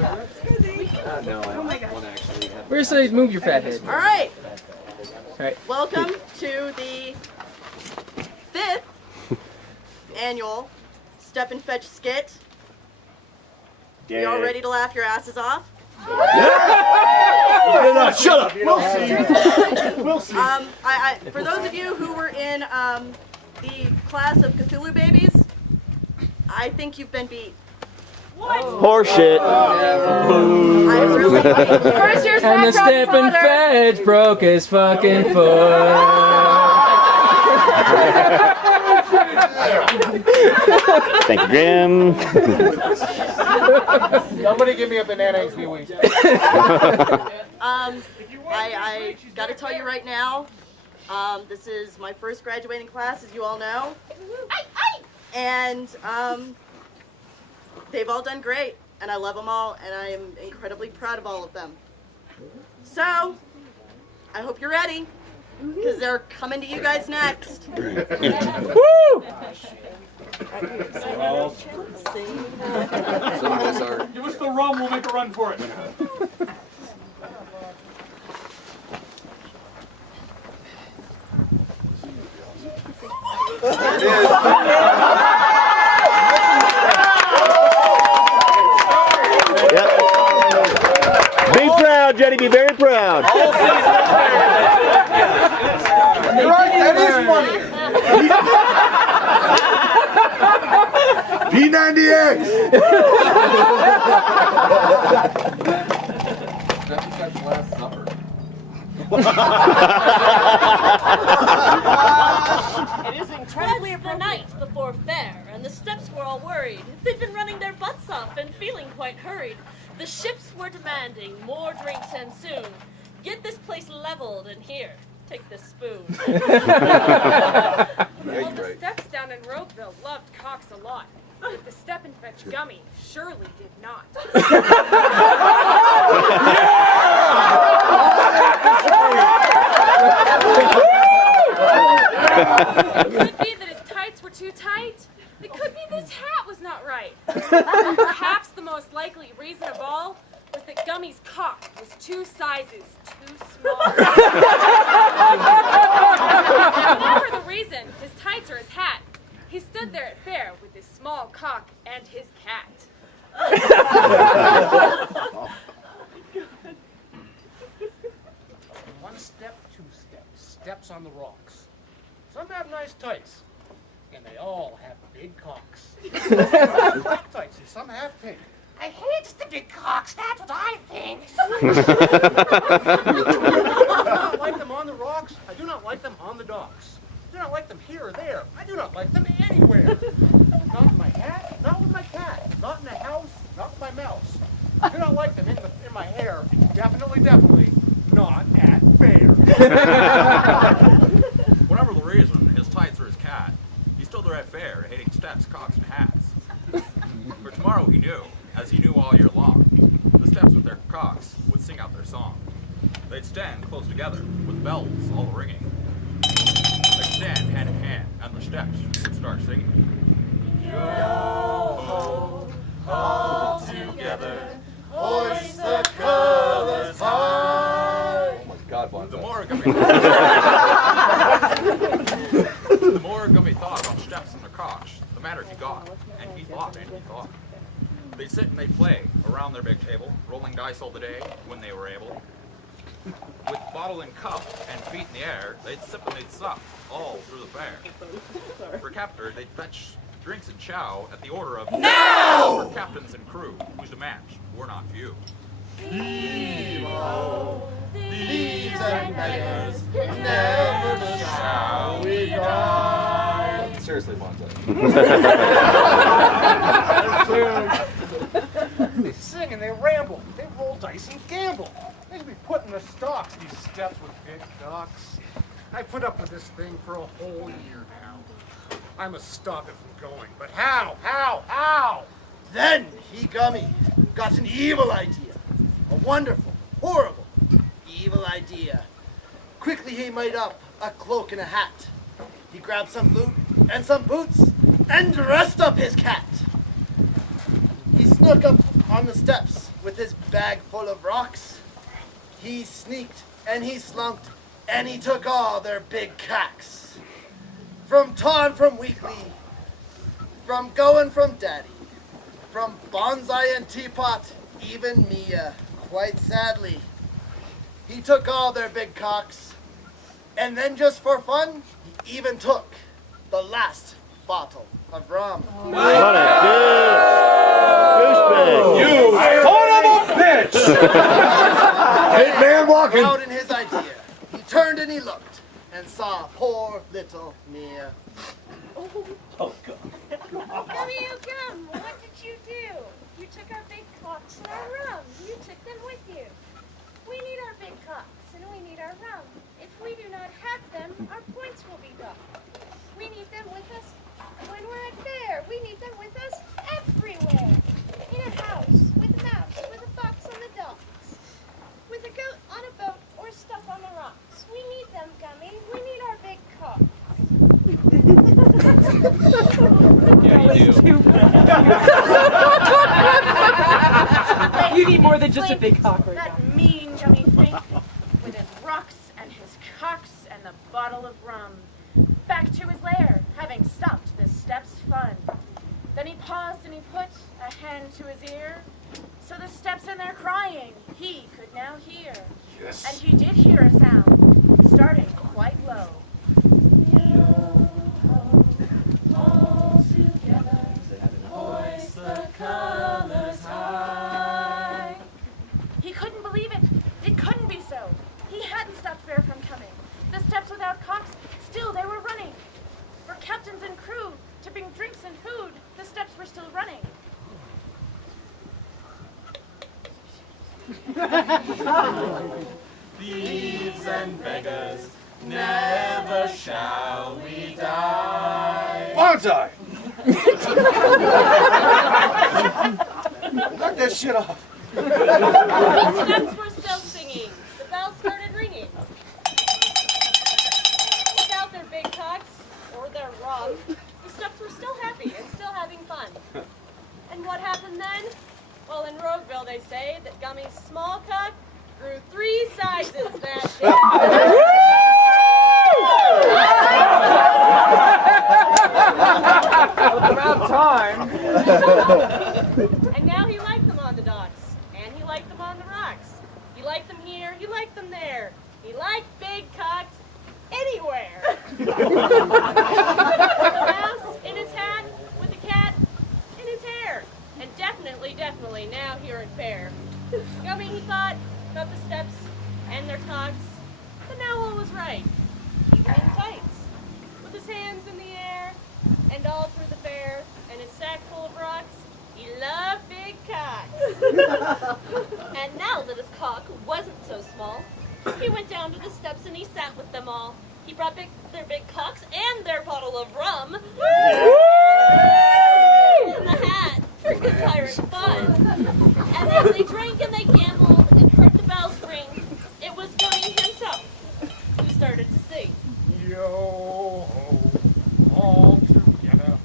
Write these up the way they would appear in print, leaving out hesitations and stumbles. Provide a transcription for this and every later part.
No, I don't want to actually have. Where's the move your fat head? All right. All right. Welcome to the 5th annual Step and Fetch skit. Yeah. You all ready to laugh your asses off? No, shut up. We'll see. We'll see. For those of you who were in the class of Cthulhu babies, I think you've been beat. Horseshit. I really First year's And the Step and Fetch broke his fucking foot. Thank you, Grim. Somebody give me a banana and kiwi. I got to tell you right now, this is my first graduating class, as you all know. And they've all done great, and I love them all, and I am incredibly proud of all of them. So, I hope you're ready, because they're coming to you guys next. Woo! Some of us are. Give us the rum, we'll make a run for it. Yep. Be proud, Jenny. Be very proud. You're right, that is funny. P90X. That's last supper. It is incredibly the night before fair, and the steps were all worried. They'd been running their butts off and feeling quite hurried. The ships were demanding more drinks and soon. Get this place leveled, and here, take this spoon. Well, the steps down in Ropeville loved cocks a lot. But the Step and Fetch gummy surely did not. It could be that his tights were too tight. It could be this hat was not right. Perhaps the most likely reason of all was that Gummy's cock was 2 sizes too small. And whatever the reason, his tights or his hat, he stood there at fair with his small cock and his cat. One step, 2 steps. Steps on the rocks. Some have nice tights, and they all have big cocks. Some have black tights, and some have pink. I hate the big cocks, that's what I think. I do not like them on the rocks. I do not like them on the docks. I do not like them here or there. I do not like them anywhere. Not in my hat, not with my cat, not in the house, not with my mouse. I do not like them in my hair. Definitely not at fair. Whatever the reason, his tights or his cat, he stood there at fair, hating steps, cocks, and hats. For tomorrow he knew, as he knew all year long, the steps with their cocks would sing out their song. They'd stand close together, with bells all ringing. They'd stand hand in hand, and the steps would start singing. Yo-ho, all together, hoist the colors high. God bless The us. more Gummy thought on steps and their cocks, the madder he got, and he thought and he thought. They'd sit and they'd play around their big table, rolling dice all the day when they were able. With bottle and cup and feet in the air, they'd sip and they'd sup all through the fair. For captor, they'd fetch drinks and chow at the order of for captains and crew, whose demands were not few. Thieves and beggars, never shall we die. Seriously, Monza. They sing and they ramble. They roll dice and gamble. They should be put in the stocks, these steps with big cocks. I put up with this thing for a whole year now. I must stop it from going, but how? Then he, Gummy, got an evil idea. A wonderful, horrible, evil idea. Quickly he made up a cloak and a hat. He grabbed some loot and some boots and dressed up his cat. He snuck up on the steps with his bag full of rocks. He sneaked and he slunked and he took all their big cocks. From Ton, from Weekly, from Goin', from Daddy, from Bonsai and Teapot, even Mia, quite sadly. He took all their big cocks, and then just for fun, he even took the last bottle of rum. What a douche! You son of a bitch! Hey man walking out in his idea. He turned and he looked and saw poor little Mia. Oh, God. Gummy, oh, Gum, what did you do? You took our big cocks and our rum. You took them with you. We need our big cocks and we need our rum. If we do not have them, our points will be docked. We need them with us when we're at fair. We need them with us everywhere. In a house, with a mouse, with a fox on the docks, with a goat on a boat, or stuck on the rocks. We need them, Gummy. We need our big cocks. Yeah, you do. You need more than just a big cock right now. That mean Gummy Fink, with his rocks and his cocks and the bottle of rum, back to his lair, having stopped the steps' fun. Then he paused and he put a hand to his ear, so the steps in there crying he could now hear. Yes. And he did hear a sound, starting quite low. All together, hoist the colors high. He couldn't believe it. It couldn't be so. He hadn't stopped Bear from coming. The steps without cocks, still they were running. For captains and crew, to bring drinks and food, the steps were still running. Thieves and beggars, never shall we die. Bonsai! Knock that shit off. The steps were still singing. The bells started ringing. Without their big cocks or their rum, the steps were still happy and still having fun. And what happened then? Well, in Rogueville they say that Gummy's small cock grew 3 sizes that day. About time. And now he liked them on the docks, and he liked them on the rocks. He liked them here, he liked them there. He liked big cocks anywhere. With a mouse in his hat, with a cat in his hair. And definitely now here at fair. Gummy, he thought about the steps and their cocks, but now all was right. Even in tights, with his hands in the air, and all through the fair, and his sack full of rocks, he loved big cocks. And now that his cock wasn't so small, he went down to the steps and he sat with them all. He brought their big cocks and their bottle of rum in the hat for good pirate fun. And as they drank and they gambled and heard the bells ring, it was Gummy himself who started to sing. Yo-ho, all together,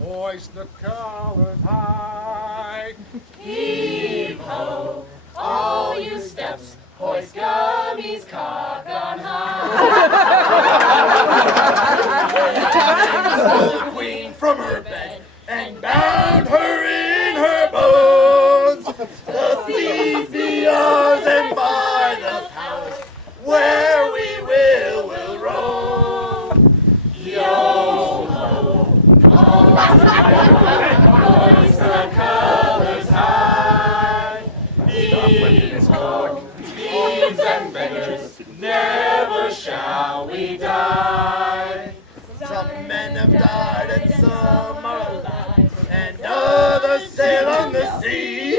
hoist the colors high. Heave-ho, all you steps, hoist Gummy's cock on high. Stole the queen from her bed and bound her in her bones. The seas be ours and by the palace where we will roam. Yo-ho, all together, hoist the colors high. Heave-ho, thieves and beggars, never shall we die. Some men have died and some are alive, and others sail on the sea.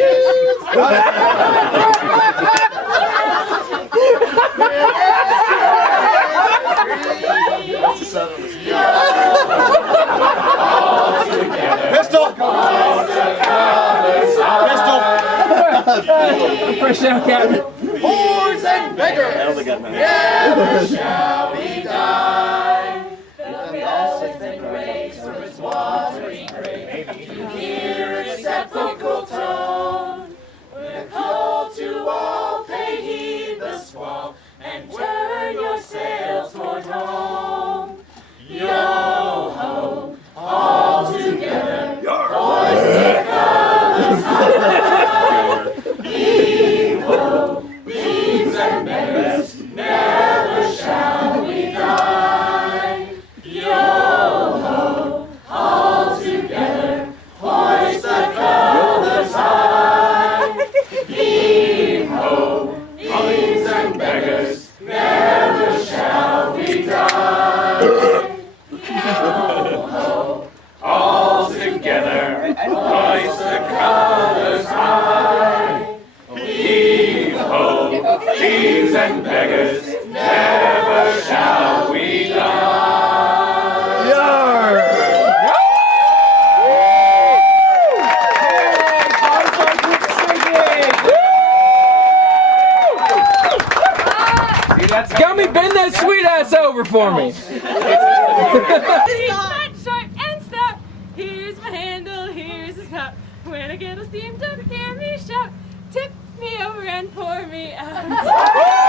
Pistol! Pistol! Fresh out, Captain. Whores and beggars, never shall we die. The bell has been raised from its watery grave to hear its sepulchral tone. The thieves and beggars, never shall we die. Yar! Gummy, bend that sweet ass over for me. Fat, short, and stout. Here's my handle, here's the spout. When I get a steamed up, hear me shout. Tip me over and pour me out.